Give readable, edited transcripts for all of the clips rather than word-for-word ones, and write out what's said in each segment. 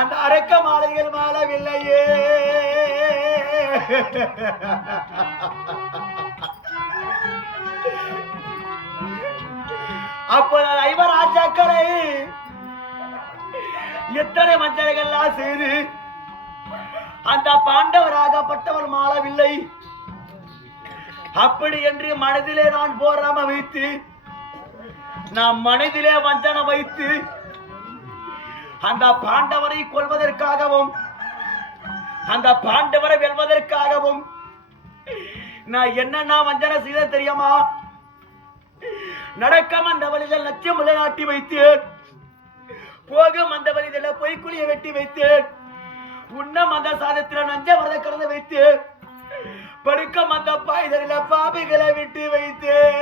அந்த அரக்க மாலைகள் மாளவில்லையே. அப்போ ஐவராஜாக்களை எத்தனை மஞ்சள்கள்லாம் செய்து அந்த பாண்டவராகப்பட்டவர் மாளவில்லை. அப்படி என்று மனதிலே நான் போராம வைத்து, நான் மனதிலே வஞ்சனம் வைத்து அந்த பாண்டவரை கொல்வதற்காகவும் அந்த பாண்டவரை வெல்வதற்காகவும் நான் என்னன்னா வஞ்சனை செய்த தெரியுமா? நடக்கம் அந்த வழியில் லட்சியம் நிலைநாட்டி வைத்தேன். போகும் அந்த வழியில் பொய்க்குழியை வெட்டி வைத்தேன். உண்ணம் அந்த சாதத்தில் நஞ்ச வரத கலந்து வைத்தேன். படுக்கம் அந்த பாய்தலில் பாபிகளை விட்டு வைத்தேன்.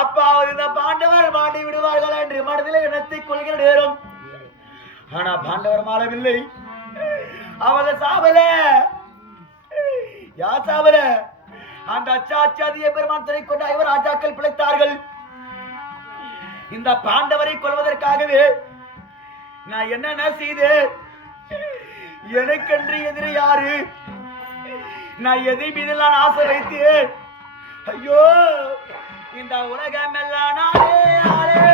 அப்பாவது இந்த பாண்டவர் மாட்டி விடுவார்கள் என்று மனதிலே எண்ணத்தை கொள்கிற நேரம். ஆனா பாண்டவர் மாளவில்லை. அவங்க சாவல. யா சாவல? அந்த அச்சாச்சாதிய பெருமான் துணை கொண்ட ஐவர் ராஜாக்கள் பிழைத்தார்கள். இந்த பாண்டவரை கொல்வதற்காகவே நான் என்னென்ன செய்தேன்? எனக்கென்று எதிரி யாரு? நான் எதை மீது நான் ஆசை வைத்தேன்? ஐயோ, இந்த உலகம் எல்லாம் நானே ஆளே.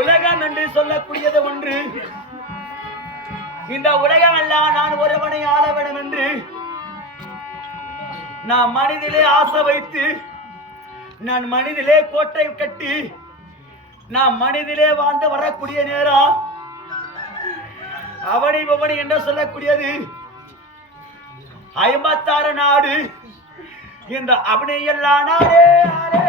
உலகம் என்று சொல்லக்கூடியது ஒன்று. இந்த உலகம் எல்லாம் நான் ஒருவனை ஆள வேண்டும் என்று நான் மனிதிலே ஆசை வைத்து, நான் மனிதிலே கோட்டை கட்டி, நான் மனிதிலே வாழ்ந்து வரக்கூடிய நேரம் அவனி பவனி என்று சொல்லக்கூடியது 56 நாடு. இந்த அவனை எல்லாம் நாடே ஆளே.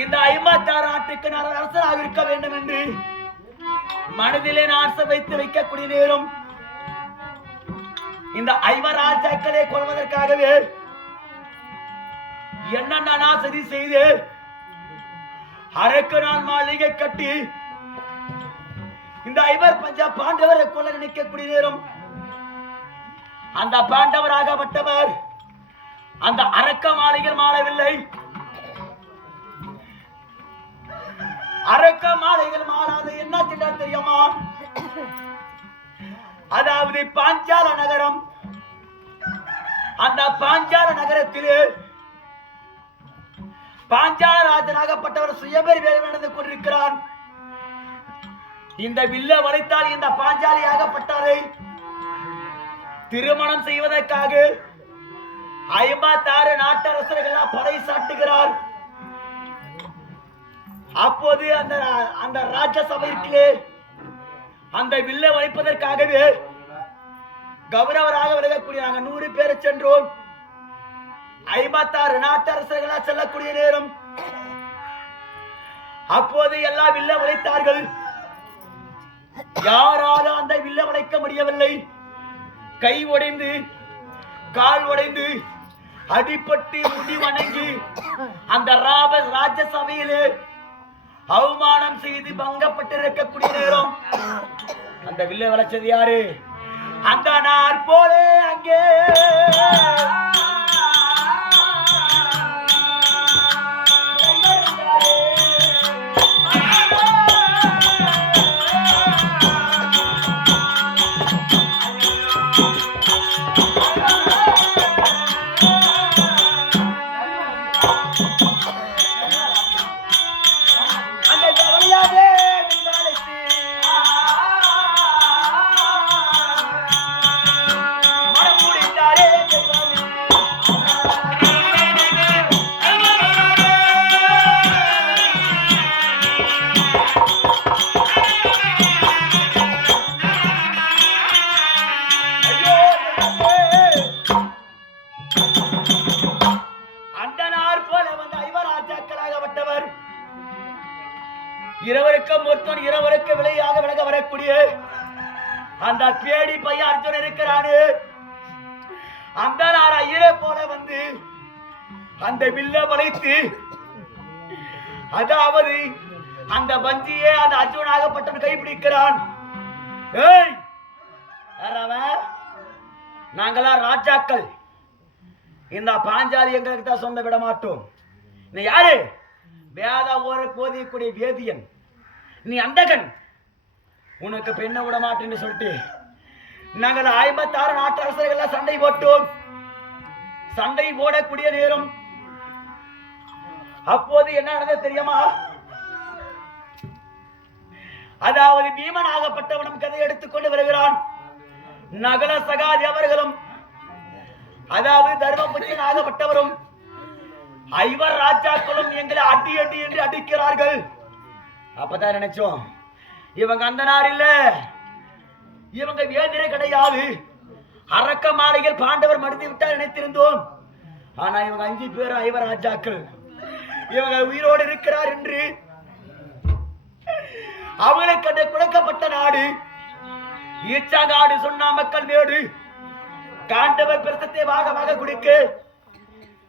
இந்த 56 நாட்டுக்கு நான் அரசராக இருக்க வேண்டும் என்று மனதிலே நான் ஆசை வைத்து வைக்கக்கூடிய நேரம் இந்த 5 ராஜாக்களை கொல்வதற்காகவே என்னென்ன நான் சதி செய்து அரக்கு நான் மாளிகை கட்டி இந்த 5 பஞ்ச பாண்டவரை கொல்ல நினைக்கக்கூடிய நேரம் அந்த பாண்டவராகப்பட்டவர் அந்த அரக்க மாளிகையில் மாளவில்லை. அரக்க மாலைகள் மாற தெரியுமா? அதாவது பாஞ்சால நகரம். அந்த பாஞ்சால நகரத்திலே பாஞ்சால ராஜனாகப்பட்டவர் சுயபெரி வேலை நடந்து கொண்டிருக்கிறார். இந்த வில்ல வளைத்தால் இந்த பாஞ்சாலியாகப்பட்டவரை திருமணம் செய்வதற்காக 56 நாட்டரசர்கள் படை சாட்டுகிறார். அப்போது அந்த ராஜ்யசபையிலே அந்த வில்ல வளைப்பதற்காகவே கௌரவராக விலகக்கூடிய நாங்கள் 100 பேர் சென்றோம். 56 நாட்டரசர்களால் செல்லக்கூடிய நேரம் அப்போது எல்லாம் வில்ல வளைத்தார்கள். யாராலும் அந்த வில்ல வளைக்க முடியவில்லை. கை உடைந்து கால் உடைந்து அடிபட்டு முடி வணங்கி அந்த ராஜ்யசபையிலே அவமானம் செய்து பங்கப்பட்டிருக்கக்கூடிய நேரம் அந்த வில்ல வளைச்சது யாரு? அந்த நாள் போலே அங்கே இருவருக்கு விலையாக விலக வரக்கூடிய அந்த பேடி பையன் அர்ஜுன் இருக்கிறாரு. அந்த ஐயரை போல வந்து அந்த வில்ல வளைத்து அதாவது அந்த வஞ்சியே அந்த அர்ஜுனாகப்பட்டவன் கைப்பிடிக்கிறான். நாங்களா ராஜாக்கள், இந்த பாஞ்சாலி எங்களுக்கு தான் சொந்த விட மாட்டோம். நீ யாரு? வேத ஒரு போதியக்கூடிய வேதியன், நீ அந்தகன், உனக்கு பெண்ணை விட மாட்டேன்னு சொல்லிட்டு நாங்கள் 56 நாட்டரசர்கள் சண்டை போட்டோம். சண்டை போடக்கூடிய நேரம் அப்போது என்ன நடந்தது தெரியுமா? அதாவது பீமனாகப்பட்டவனும் கதை எடுத்துக்கொண்டு வருகிறான். நகல சகாதி அவர்களும் அதாவது தர்மபுரியன் ஆகப்பட்டவரும் 5 ராஜாக்களும் எங்களை அடி அடி என்று அடிக்கிறார்கள். அப்பதான் நினைச்சோம் இவங்க அந்த நாள் இல்ல, இவங்க வேதிரை கிடையாது, அரக்க மாளிகையில் பாண்டவர் மடிந்து விட்டால் நினைத்திருந்தோம். ஆனா இவங்க 5 பேர் 5 ராஜாக்கள், இவங்க உயிரோடு இருக்கிறார் என்று அவங்களுக்கு குறைக்கப்பட்ட நாடு ஈச்சா நாடு சொன்னா மக்கள் மேடு காண்டவர் பிரசத்தை வாக குடிக்க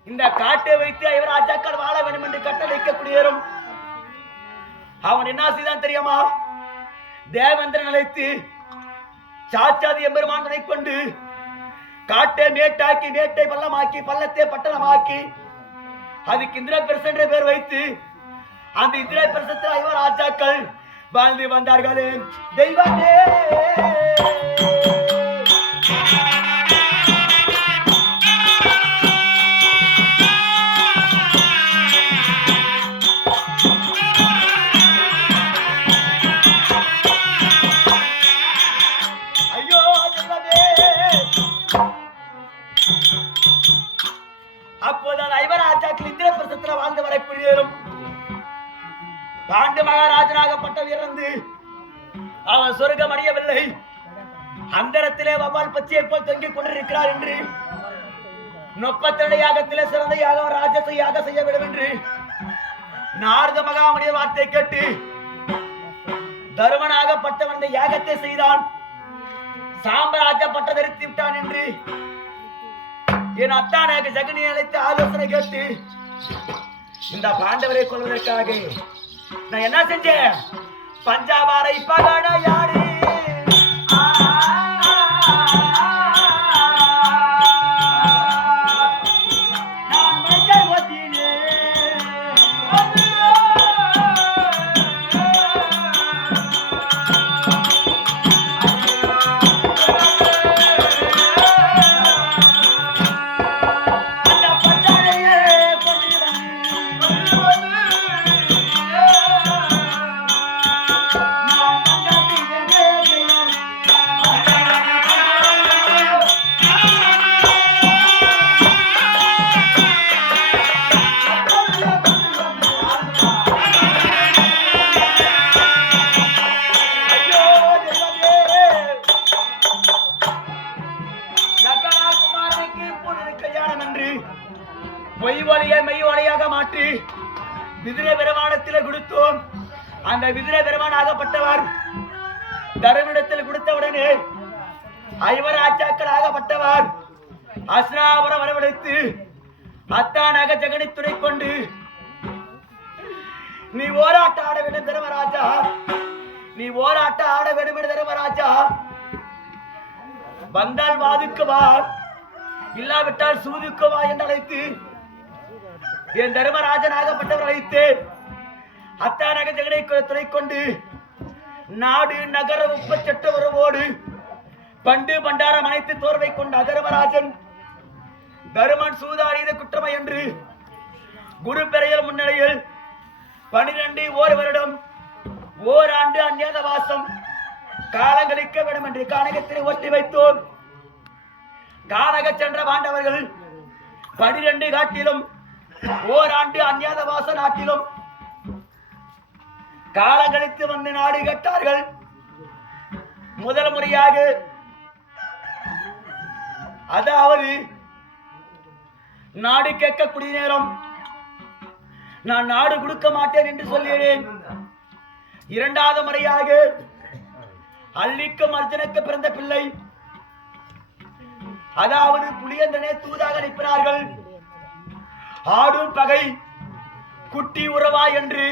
இந்த காட்டை வைத்து 5 ராஜாக்கள் வாழ வேண்டும் என்று கட்டளைக்கக்கூடிய அவன் என்ன செய்தான் தெரியுமா? தேவேந்திரன் அழைத்து சாச்சாதி எம்பெருமான் துணை கொண்டு காட்டை மேட்டாக்கி, மேட்டை பள்ளமாக்கி, பள்ளத்தை பட்டணமாக்கி அதுக்கு இந்திர பிரசன் என்ற பேர் வைத்து அந்த இந்திர பிரசத்தில் 5 ராஜாக்கள் வாழ்ந்து வந்தார்கள். தெய்வமே வாழ்ந்து வரக்கூடிய பாண்டு மகாராஜனாகப்பட்ட இறந்து அவன் சொர்க்கம் அடையவில்லை, அந்தரத்திலே வபால் பச்சையை போல் தொங்கிக் கொண்டிருக்கிறார் என்று 32 யாகத்திலே சிறந்த யாகம் ராஜச யாக செய்ய வேண்டும் என்று நாரத மகாமுனிய வார்த்தை கேட்டு தருமனாகப்பட்டவன் இந்த யாகத்தை செய்தான். சாம்பராஜ பட்ட தரித்து விட்டான் என்று என் அத்தானாக ஜெகனியை அழைத்து ஆலோசனை கேட்டு இந்த பாண்டவரை கொள்வதற்காக நான் என்ன செஞ்சேன்? பஞ்சாபாரை பகட யாரு நான் மஞ்சள் ஒத்தினே அந்த விதுர பெருமான் ஆகப்பட்டவர் தருமிடத்தில் கொடுத்தவுடனே ஐவராஜாக்கள் ஆகப்பட்டவர் அஸ்னாபுரம் வரவழைத்து அத்தானாக ஜெகனை துணை கொண்டு நீ ஓராட்ட ஆட வேண்டும் தர்மராஜா, நீ ஓராட்ட ஆட வேண்டும் தர்மராஜா. வந்தால் வாதுக்கு வா, இல்லாவிட்டால் சூதுக்கு வா என்று அழைத்து என் தர்மராஜன் ஆகப்பட்டவர் அழைத்தேன். அத்தானாக ஜெகனை துணை கொண்டு நாடு நகர உப்பச்சட்ட உறவோடு பண்டு பண்டாரம் அனைத்து தோர்வை கொண்ட தர்மராஜன் தருமன் சூதாடியது குற்றமை என்று குரு பெறையல் முன்னிலையில் 12 ஓர் வருடம் ஓராண்டு அந்நியாத வாசம் காலங்களிக்க வேண்டும் என்று கானகத்தினை ஒட்டி வைத்தோம். கானக சென்ற பாண்டவர்கள் 12 காட்டிலும் ஓராண்டு அந்நியாத வாச நாட்டிலும் காலங்களித்து வந்து நாடு கட்டார்கள். முதல் முறையாக அதாவது நாடு கேட்கக்கூடிய நேரம் நான் நாடு கொடுக்க மாட்டேன் என்று சொல்லினேன். இரண்டாவது முறையாக அள்ளிக்கும் அர்ஜுனுக்கு பிறந்த பிள்ளை அதாவது புலியந்தனே தூதாக அனுப்பினார்கள். ஆடும் பகை குட்டி உறவா என்று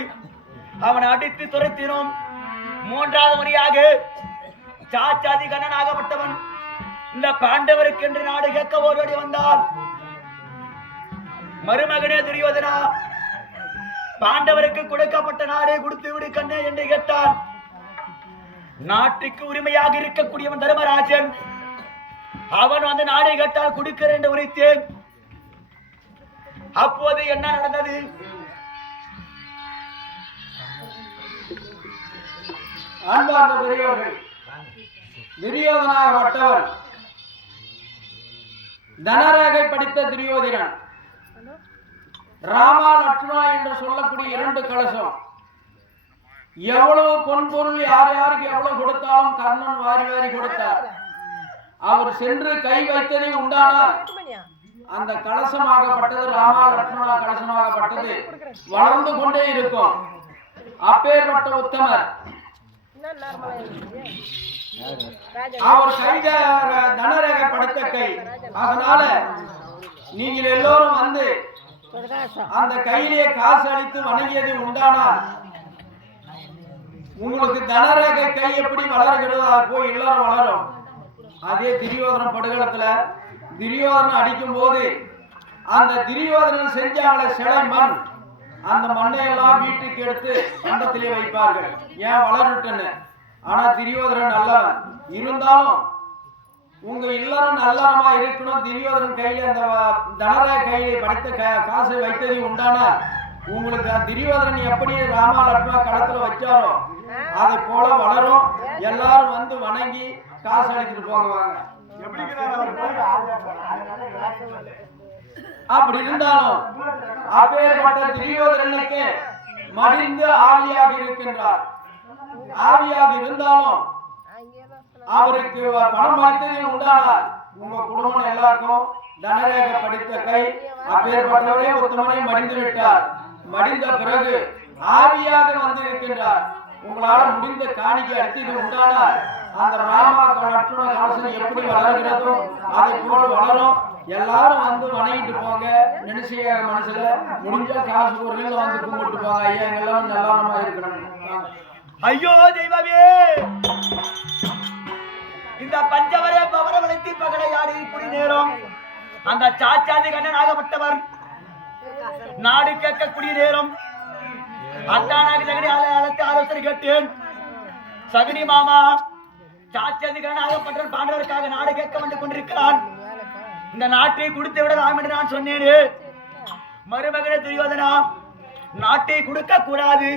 அவன் அடித்து துரத்தினோம். மூன்றாவது முறையாக சாச்சாதி கண்ணன் ஆகப்பட்டவன் இந்த பாண்டவருக்கு என்று நாடு கேட்க ஓடோடி வந்தான். மருமகனே துரியோதனா, பாண்டவருக்கு கொடுக்கப்பட்ட நாடே கொடுத்து விடு கண்ணே என்று கேட்டான். நாட்டுக்கு உரிமையாக இருக்கக்கூடியவன் தர்மராஜன். அவன் வந்து நாடை கேட்டால் கொடுக்கிறேன் என்று உரைத்தேன். அப்போது என்ன நடந்தது? அன்பார்ந்த பெரியவர்கள், துரியோதனாகப்பட்டவன் தனரேகை படித்த துரியோதனன் ராமா லட்சுமணா என்று சொல்லக்கூடிய 2 கலசம் எவ்வளவு பொன்பொருள் யார் யாருக்கு எவ்வளவு கொடுத்தாலும் கர்ணன் வாரி வாரி கொடுத்தார். அவர் சென்று கை வைத்ததை உண்டானால் அந்த கலசமாகப்பட்டது ராமா லட்சுமணா கலசமாகப்பட்டது வளர்ந்து கொண்டே இருக்கும். அப்பேற்பட்ட உத்தமர் அவர் கை தனரேகை படைத்த கை. அதனால நீங்கள் எல்லோரும் வந்து அந்த கையிலே காசு அளித்து வணங்கியது உண்டானால் உங்களுக்கு தனரேகை கை எப்படி வளர்கிறதோ அது போய் எல்லாரும் வளரும். அதே துரியோதனன் படுகளத்துல துரியோதனன் அடிக்கும் போது அந்த துரியோதனன் செஞ்சாங்கள சிலை மண், அந்த மண்ணை எல்லாம் வீட்டுக்கு எடுத்து கண்டத்திலே வைப்பார்கள். ஏன் வளரட்டுன்னு. ஆனா துரியோதனன் நல்லவன். இருந்தாலும் உங்க எல்லாரும் நல்லறமா இருக்கணும். துரியோதனன் கையில அந்த தனரேகை கையில படைத்த காசு வைத்தது உண்டானா உங்களுக்கு துரியோதனன் எப்படி ராமா லட்சுமணா களத்துல வச்சாரோ அதை போல வளரும். எல்லாரும் வந்து வணங்கி காசு அளிச்சுட்டு போவாங்க. அப்படி இருந்தாலும் அப்பேற்பட்ட துரியோதனனுக்கு மடிந்து ஆவியாக இருக்கின்றார். ஆவியாக இருந்தாலும் அவருக்கு பணம் அளித்தது உண்டானால் உங்க குடும்பம் எல்லாருக்கும் தனரேகை படித்த கை அப்பேற்பட்டவரே உத்தமனை மடிந்து விட்டார். மடிந்த பிறகு ஆவியாக வந்து இருக்கின்றார். உங்களால முடிந்த காணிக்கை அளித்தது உண்டானால் அந்த ராமா லட்சுமண கலசம் எப்படி வளர்கிறதோ அதை போல வளரும். எல்லாரும் வந்து வணங்கிட்டு போங்க. நினைச்சிய மனசுல முடிஞ்ச காசு பொருள் வந்து கும்பிட்டு போங்க. ஐயா எல்லாரும் நல்லமா இருக்கணும். ஐயோ தெய்வமே, இந்த பஞ்சவரே பவர வளைத்தி பகடையாடி கூடி நேரம் அந்த சாச்சாதி கண்ணன் ஆகப்பட்டவர் நாடு கேட்கக்கூடிய நேரம் அத்தானாக சகடி அழைத்து ஆலோசனை கேட்டேன். சகடி மாமா, சாச்சாதி கண்ணன் ஆகப்பட்டவர் பாண்டவருக்காக நாடு கேட்க வந்து கொண்டிருக்கிறான். இந்த நாட்டை கொடுத்து விடலாம் என்று நான் சொன்னேன். மருமகனே துரியோதனா, நாட்டை கொடுக்க கூடாது.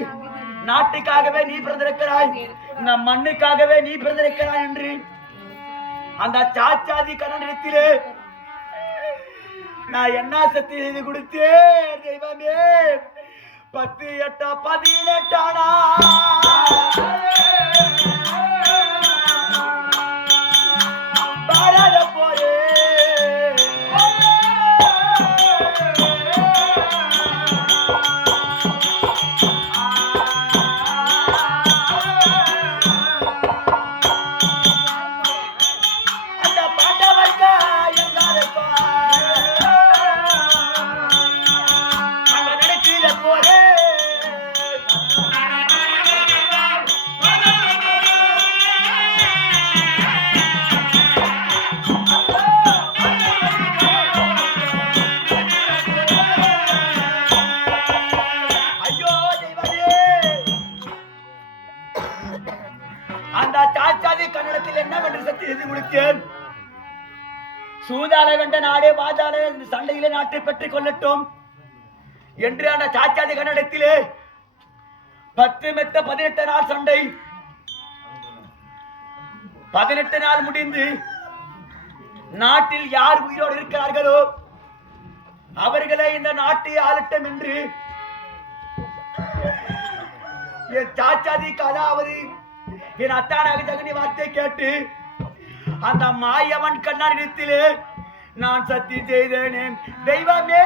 நாட்டுக்காகவே நீ பிறந்திருக்கிறாய், இந்த மண்ணுக்காகவே நீ பிறந்திருக்கிறாய் என்று அந்த சாச்சாதி கண்ணனிடத்திலே நான் என்ன சக்தி செய்து கொடுத்தேன் தெய்வமே. 10 8 18 பாராத போரே என்னவென்று சத்தியம் செய்து கொடுத்தேன். சூதாலை வென்ற நாடே பாதாள சண்டையிலே நாட்டை பெற்றுக் கொள்ளட்டும் என்று அந்த சாச்சாதி கன்னடத்திலே 10 மெத்த 18 நாள் சண்டை. 18 நாள் முடிந்து நாட்டில் யார் உயிரோடு இருக்கிறார்களோ அவர்களை இந்த நாட்டை ஆளட்டும் என்று என் சாச்சாதிக்கு, அதாவது என் அத்தானாக ஜகனி வார்த்தை கேட்டு அந்த மாயவன் கண்ணாடித்திலே நான் சத்தியம் செய்தேனே. தெய்வமே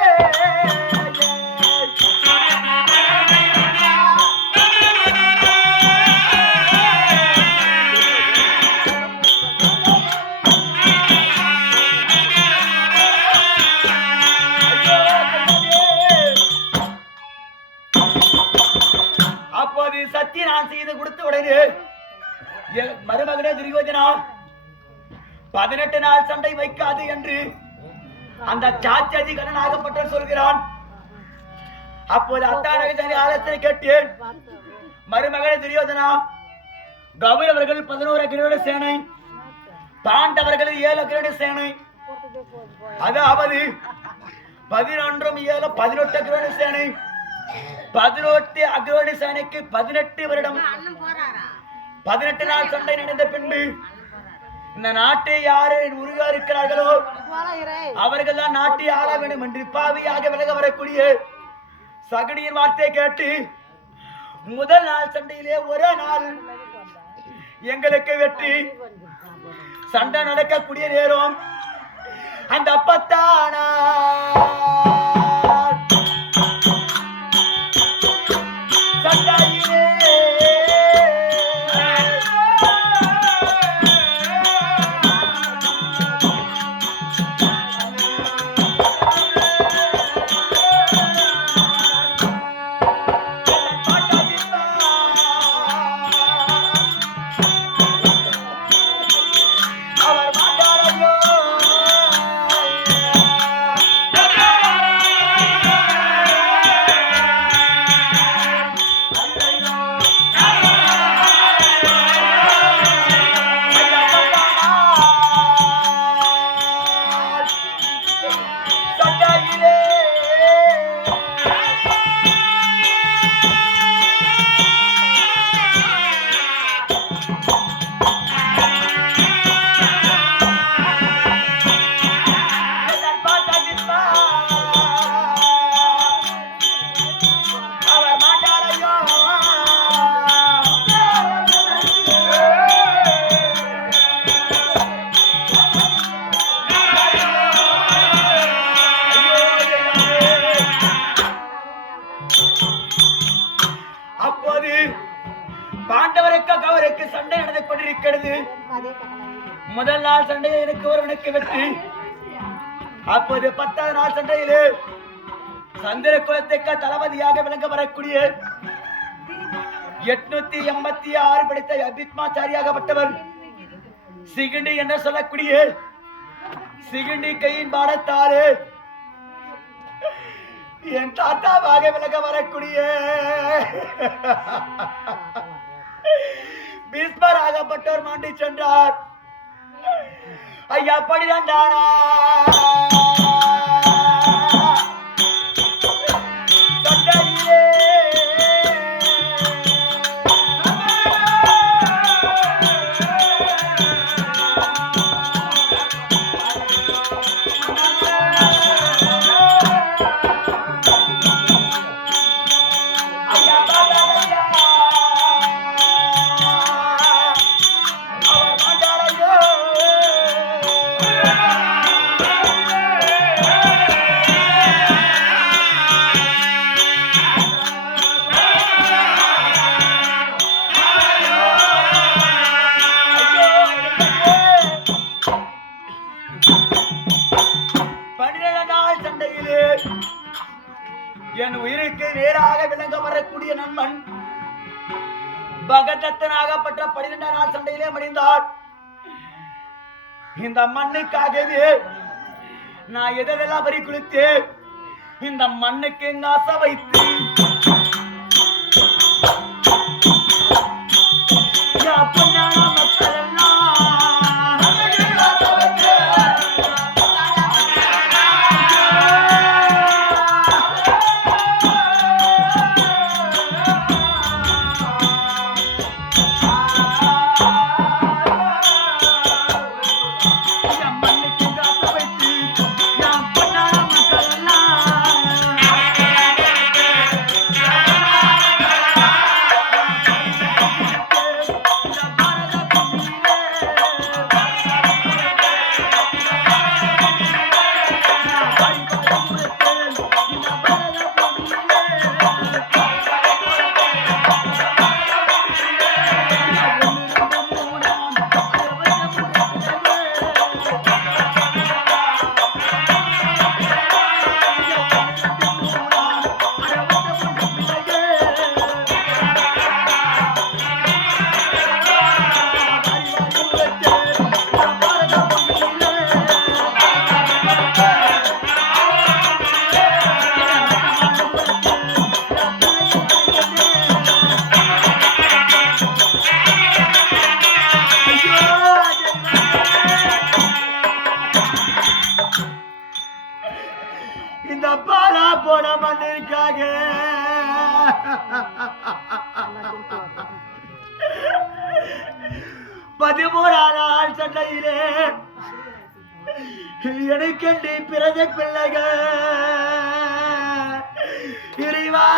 அப்போது சத்தியம் நான் செய்து கொடுத்த உடனே மருமகனே துரியோதனா 18 நாள் சண்டை வைக்காது என்று அந்த சாச்சாதி கண்ணனாகப்பட்டவர் சொல்கிறான். அப்போது அத்தானக ஆலோசனை கேட்டேன். மருமகனே துரியோதனா, கௌரவர்கள் 11 கிரீட சேனை, பாண்டவர்கள் 7 கிரீட சேனை, அதாவது 11 7 18 கிரீட சேனை. 18 அக்ரோணி சேனைக்கு 18 வருடம் 18 நாள் சண்டை நடந்த பின்பு இந்த நாட்டை யாரு உருகா இருக்கிறார்களோ அவர்கள் தான் நாட்டை ஆள வேண்டும் என்று பாவியாக விலக வரக்கூடிய சகடியின் வார்த்தை கேட்டு முதல் நாள் சண்டையிலே ஒரு நாள் எங்களுக்கு வெற்றி. சண்டை நடக்கக்கூடிய நேரம் அந்த 10 சண்டையிலே பாண்டவருக்கு சண்டை நடந்து கொண்டிருக்கிறது. முதல் நாள் சண்டையில் எனக்கு ஒருவனுக்கு வெற்றி. அப்போது 10வது நாள் சண்டையிலே சந்திர குலத்துக்கு தளபதியாக விளங்க வரக்கூடிய 886 படித்த அபித்மாச்சாரியாகப்பட்டவர் சிகிண்டி என்று சொல்லக்கூடிய சிகிண்டி கையின் பாடத்தாலே என் தாத்தாவாக விலக வரக்கூடிய பீஸ்மர் ஆகப்பட்டவர் மாண்டி சென்றார். ஐயா படிதான் தானா சண்டையிலே என் உயிருக்கு நேராக விளங்க வரக்கூடிய நண்பன் பகதத்தனாகப்பட்ட 12 நாள் சண்டையிலே மடிந்தார். இந்த மண்ணுக்காகவே நான் எதெல்லாம் வரி குளித்து இந்த மண்ணுக்கு எங்க ஆசை வைத்து மக்கள் எல்லாம் 13ஆம் நாள் சண்டையிலே எனக்கென்று பிறந்த பிள்ளைகள் இறைவா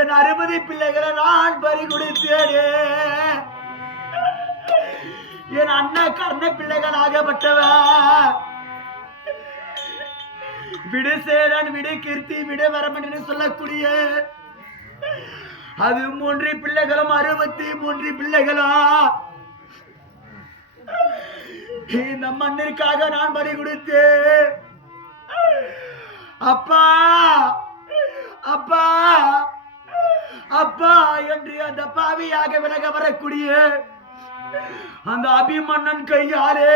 என் 60 பிள்ளைகளை நான் பறி கொடுத்தேனே. என் அண்ணா கர்ண பிள்ளைகள் ஆகப்பட்டவன் விடு சேரன் விடு கீர்த்தி விடு வரமன் என்று சொல்லக்கூடிய அது 3 பிள்ளைகளும் 63 பிள்ளைகளும் இந்த மண்ணிற்காக நான் பறி கொடுத்தேன். அப்பா அப்பா அப்பா என்று அந்த பாவியாக விலக வரக்கூடிய அந்த அபிமன்னன் கையாலே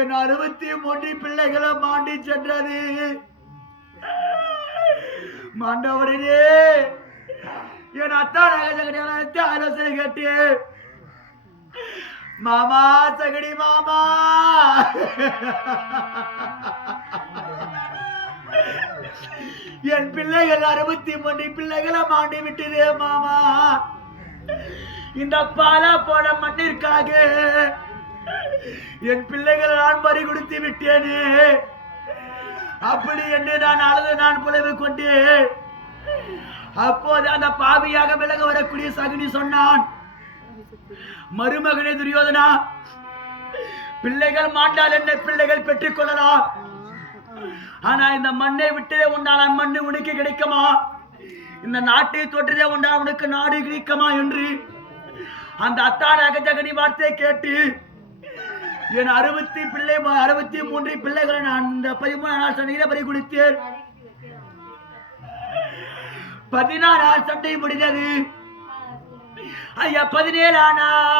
என் 63 பிள்ளைகளை மாண்டி சென்றது. மாண்டவரே என் அத்தான ஆலோசனை கேட்டு மாமா சகடி மாமா என் பிள்ளைகள் 63 பிள்ளைகளை மாண்டி விட்டதே மாமா. இந்த பாலா போன மண்ணிற்காக என் பிள்ளைகளை நான் பறி கொடுத்து விட்டேனே. அப்படி என்று நான் அழுது நான் புலவு கொண்டு அப்போது அந்த பாவியாக விலக வரக்கூடிய சகுனி சொன்னான், மருமகனே துரியோதனா, பிள்ளைகள் மாண்டால் என்ன பிள்ளைகள் பெற்றுக் கொள்ளலாம். ஆனா இந்த மண்ணை விட்டதே உண்டான மண்ணு உனக்கு கிடைக்குமா, இந்த நாட்டை தொட்டதே உண்டா உனக்கு நாடு கிடைக்குமா என்று அந்த அத்தாராக ஜகனி வார்த்தையை கேட்டு என் 63 பிள்ளைகளை நான் இந்த 13ஆம் நாள் சண்டையில பறி கொடுத்தேன். 16ஆம் நாள் சண்டை முடிந்தது. ஐயா 17ஆம் நாள்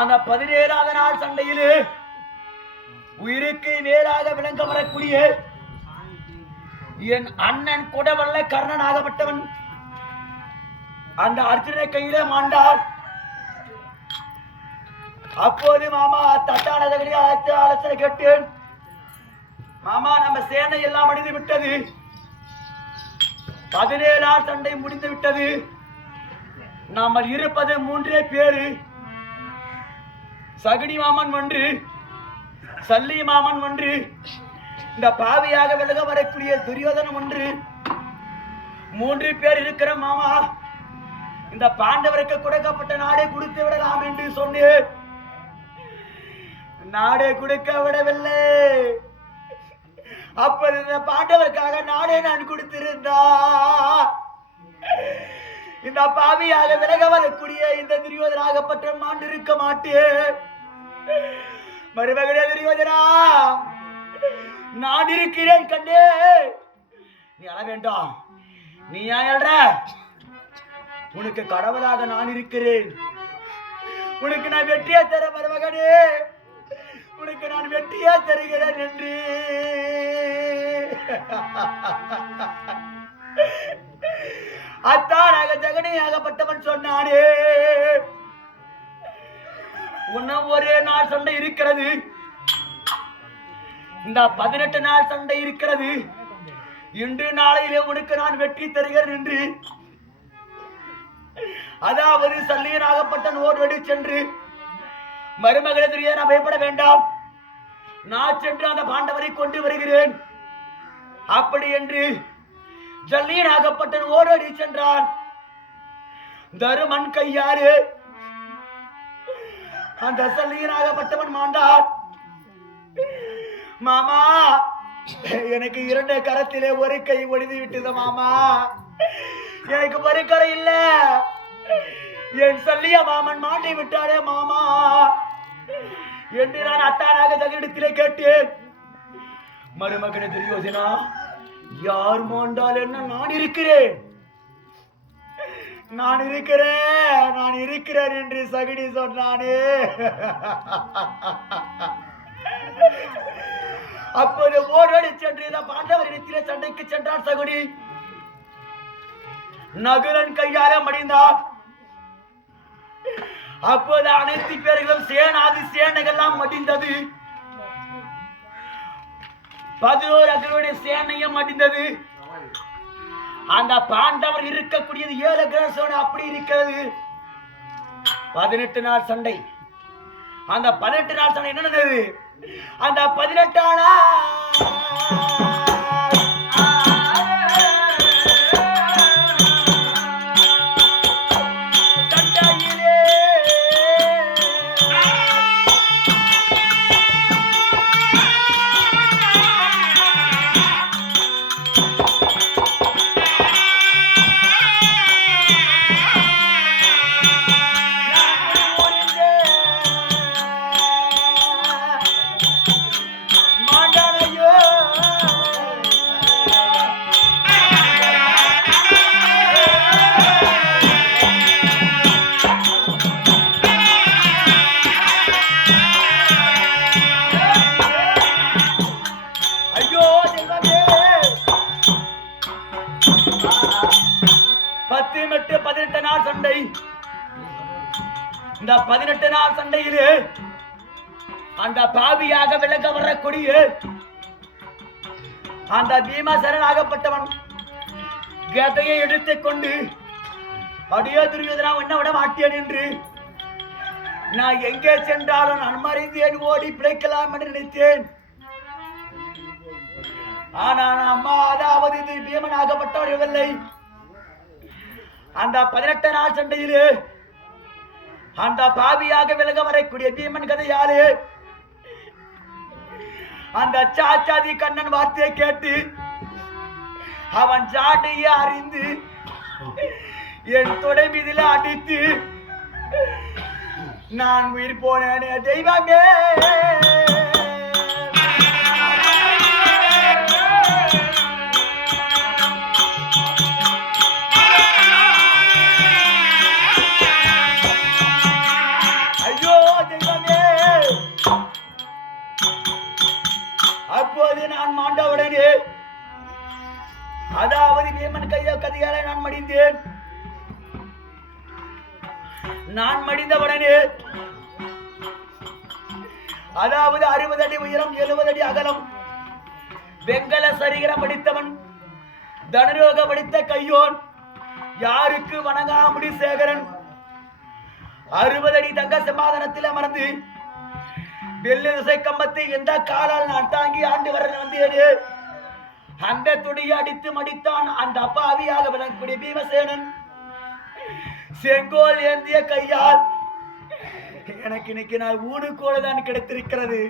அந்த 17ஆவது நாள் சண்டையில் உயிருக்கு மேலாக விளங்க வரக்கூடிய என் அண்ணன் குடவல்ல கர்ணன் ஆகப்பட்டவன் அந்த அர்ஜுனை கையிலே மாண்டார். அப்போது மாமா தட்டானதகடி ஆலோசனை கேட்டேன். மாமா நம்ம சேனை எல்லாம் அடிந்து விட்டது, 17 நாள் சண்டை முடிந்து விட்டது, நாம இருப்பது 3 பேரு. சகுனி மாமன் ஒன்று, சல்லி மாமன் ஒன்று, இந்த பாவியாக விலக வரக்கூடிய துரியோதனம் ஒன்று, 3 பேர் இருக்கிற மாமா. இந்த பாண்டவருக்கு கொடுக்கப்பட்ட நாடே கொடுத்து விடலாம் என்று சொன்னேன். நாடே கொடுக்க விடவில்லை. அப்போது இந்த பாண்டவருக்காக நாடே நான் கொடுத்திருந்தா இந்த பாவியாக விலக வரக்கூடிய இந்த துரியோதனாகப்பட்ட மாண்டு இருக்க மாட்டேன். மருமகனே துரியோதனா, நான் இருக்கிறேன் கண்டே, நீ அழ வேண்டாம். நீ அழற, உனக்கு கடவுளாக நான் இருக்கிறேன். உனக்கு நான் வெற்றியா தர மருமகனே, உனக்கு நான் வெற்றியா தருகிறேன் என்று அத்தானாக ஜெகனியாகப்பட்டவன் சொன்னானே. உன்னும் ஒரே நாள் சண்டை இருக்கிறது, இந்த 18 நாள் சண்டை இருக்கிறது. இன்று நாளையிலே உனக்கு நான் வெற்றி தருகிறேன் என்று அதாவது சல்லியனாகப்பட்டன் ஓடுவடி சென்று மருமகளை தெரிய நான் பயப்பட வேண்டாம், நான் சென்று அந்த பாண்டவரை கொண்டு வருகிறேன் அப்படி என்று ஜல்லியனாகப்பட்டன் ஓடடி சென்றான். தருமன் கையாறு அந்த சல்லியனாகப்பட்டவன் மாண்டான். மாமா எனக்கு 2 கரத்திலே ஒரு கை ஒடிந்து விட்டது மாமா. எனக்கு ஒரு கரை இல்ல. என் சொல்லிய மாமன் மாட்டி விட்டாரே மாமா என்று நான் அத்தானாக தகிடத்திலே கேட்டேன். மருமகனே துரியோதனா, யார் மாண்டால் என்ன, நான் இருக்கிறேன், நான் இருக்கிறேன், நான் இருக்கிறேன் என்று சகுனி சொன்னானே. அப்போது ஓடோடி சென்று பாண்டவரிடத்திலே சண்டைக்கு சென்றான் சகுனி. நகுலன் கையால மடிந்தார். அப்போது அனைத்து பேர்களும் சேனாதி சேனைகள்லாம் மடிந்தது. 11 அகலுடைய சேனையும் மடிந்தது. அந்த பாண்டவர் இருக்கக்கூடியது 7 அகல சேனை அப்படி இருக்கிறது. 18 நாள் சண்டை. அந்த 18 நாள் சண்டை என்ன நடந்தது? அந்த 18 நாள் சண்டை. இந்த 18 நாள் சண்டையிலே அந்த பாவியாக விலக வரக்கூடிய அந்த பீமசரன் ஆகப்பட்டவன் கதையை எடுத்துக்கொண்டு அடியே துரியோதனா என்ன விட மாட்டேன் என்று நான் எங்கே சென்றாலும் நன்மறிந்தேன் ஓடி பிழைக்கலாம் என்று நினைத்தேன். ஆனால் அம்மா அதாவது இது பீமன் ஆகப்பட்டவர் இல்லை. அந்த 18 நாள் சண்டையிலே அந்த பாவியாக விலக வரக்கூடிய பீமன் கதையாலே அந்த சாச்சாதி கண்ணன் வார்த்தையை கேட்டு அவன் சாட்டையை அறிந்து என் தொடை மீதில அடித்து நான் உயிர் போனேனே தெய்வமே. அப்போது நான் மாண்டவுடனே அதாவது பீமன் கதையால நான் மடிந்தேன். நான் மடிந்தவுடனே அதாவது 60 அடி உயரம் 70 அடி அகலம் வெங்கல சரீரம் படித்தவன் தனரோக படித்த கையோன் யாருக்கு வணங்காமுடி சேகரன் 60 அடி தங்க சமாதானத்தில் அமர்ந்து வெள்ளி திசை கம்பத்தை எந்த காலால் நான் தாங்கி ஆண்டு வர வந்தேனே அந்த துடியை அடித்து மடித்தான் அந்த அப்பாவியாக விளங்கக்கூடிய பீமசேனன். செங்கோல் ஏந்திய கையால் எனக்கு இன்னைக்கு நான் ஊனுக்கோடு தான் கிடைத்திருக்கிறது,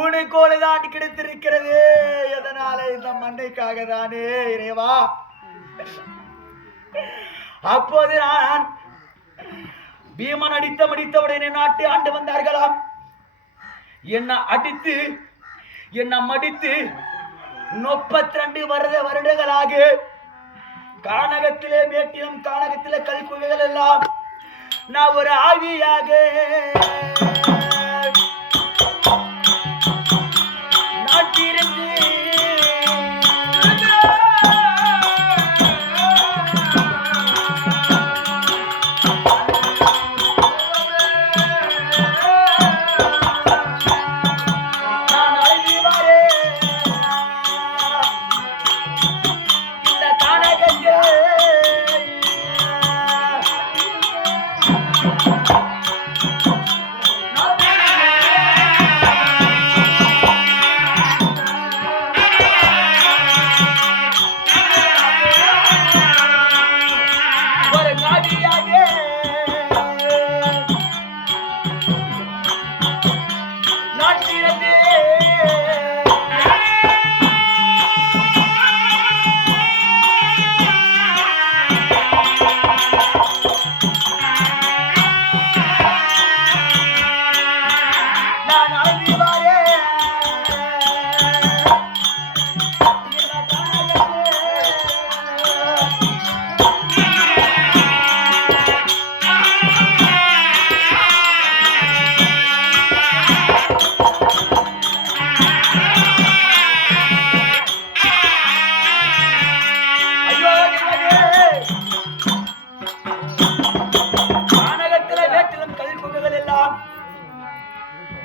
ஊனுக்கோடு தான் கிடைத்திருக்கிறது. எதனால இந்த மண்ணைக்காக தானே இறைவா. அப்போது நான் பீமன் முடித்தவுடனே நாட்டு ஆண்டு வந்தார்களாம். என்ன அடித்து என்ன மடித்து 32 வருடங்களாக கானகத்திலே மேட்டிலும் கானகத்திலே கல்குகைகள் எல்லாம் நான் ஒரு ஆவியாக நாட்டிருந்து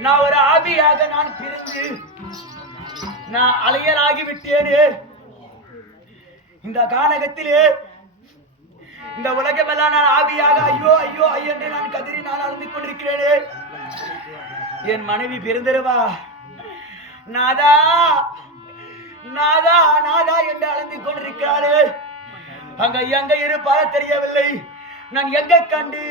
நான் ஒரு ஆவியாக நான் பிரிந்து நான் அலையலாகி விட்டேனே. இந்த கானகத்திலே இந்த உலகமெல்லாம் நான் ஆவியாக ஐயோ ஐயோ ஐயோ என்று நான் கதறி நான் அழுந்து கொண்டிருக்கிறேனே. என் மனைவி பிறந்திருவா நாதா நாதா நாதா என்று அழுந்து கொண்டிருக்கிறாளே. அங்க எங்க இருப்பா தெரியவில்லை. நான் எங்க கண்டு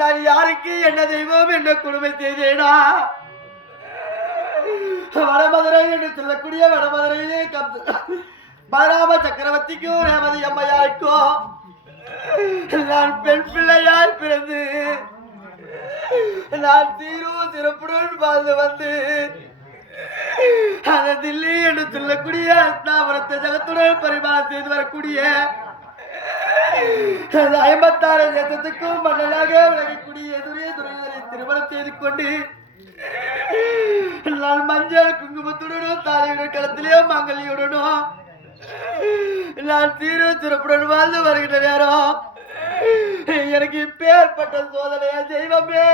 நான் யாருக்கு என்ன தெய்வம் என்ன கொடுமை செய்தேனா? வடமதுரை என்று சொல்லக்கூடிய வடமதுரையிலே பலராம சக்கரவர்த்திக்கும் ரேவதி அம்மையாருக்கும் நான் பெண் பிள்ளையாய் பிறந்து நான் சீரும் சிறப்புடன் வாழ்ந்து வந்து அந்த தில்லி என்று சொல்லக்கூடிய அஸ்தாபுரத்தை ஜகத்துடன் பரிமாணம் செய்து வரக்கூடிய 56 தேசத்துக்கும் மன்னனாக விளங்கக்கூடிய துரியதுரையரை திருமணம் செய்து கொண்டு நான் மஞ்சள் குங்குமத்துடனும் தாலியுடன் களத்திலேயோ மங்கலியுடனும் நான் சீரு சிறப்புடன் வாழ்ந்து வருகின்ற நேரம் எனக்கு இப்பேற்பட்ட சோதனையா தெய்வமே.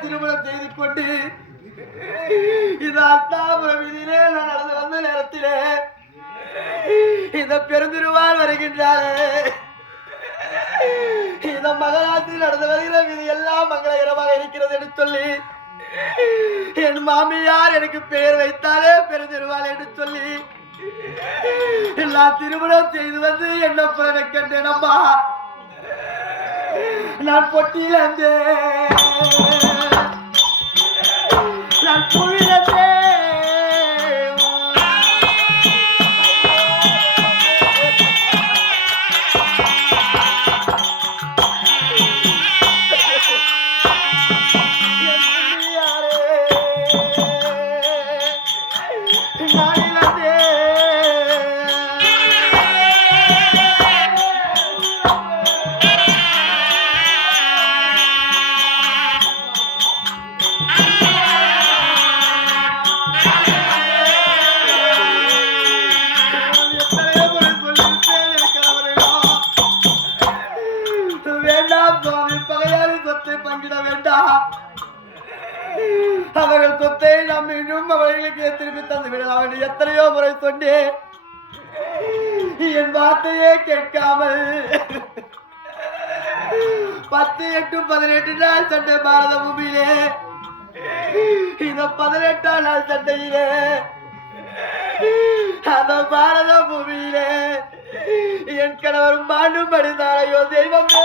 திருமணம் செய்து கொண்டு இந்த அஸ்தாபுரம் வீதியிலே நான் நடந்து வந்த நேரத்திலே இந்த பெருந்திருவாள் வருகின்றாளே. இந்த மகராசி நடந்து வருகிற வீதி எல்லாம் மங்களகரமாக இருக்கிறது என்று சொல்லி என் மாமியார் எனக்கு பெயர் வைத்தாலே பெருந்திருவாள் என்று சொல்லி எல்லாம் திருமணம் செய்து வந்து என்ன பலனை கண்டேன் அம்மா. நான் பொட்டியில் நான் புயலே அவர்கள் சொத்தை நாம் இன்னும் அவர்களுக்கு திருப்பி தந்து விடலாம் என்று எத்தனையோ முறை சொன்னேன். என் வார்த்தையே கேட்காமல் 10, 8, 18 நாள் சண்டை பாரத பூமியிலே. இந்த 18ஆம் நாள் சண்டையிலே அந்த பாரத பூமியிலே என் கணவர் மாண்டும் அடைந்தாரையோ தெய்வமே.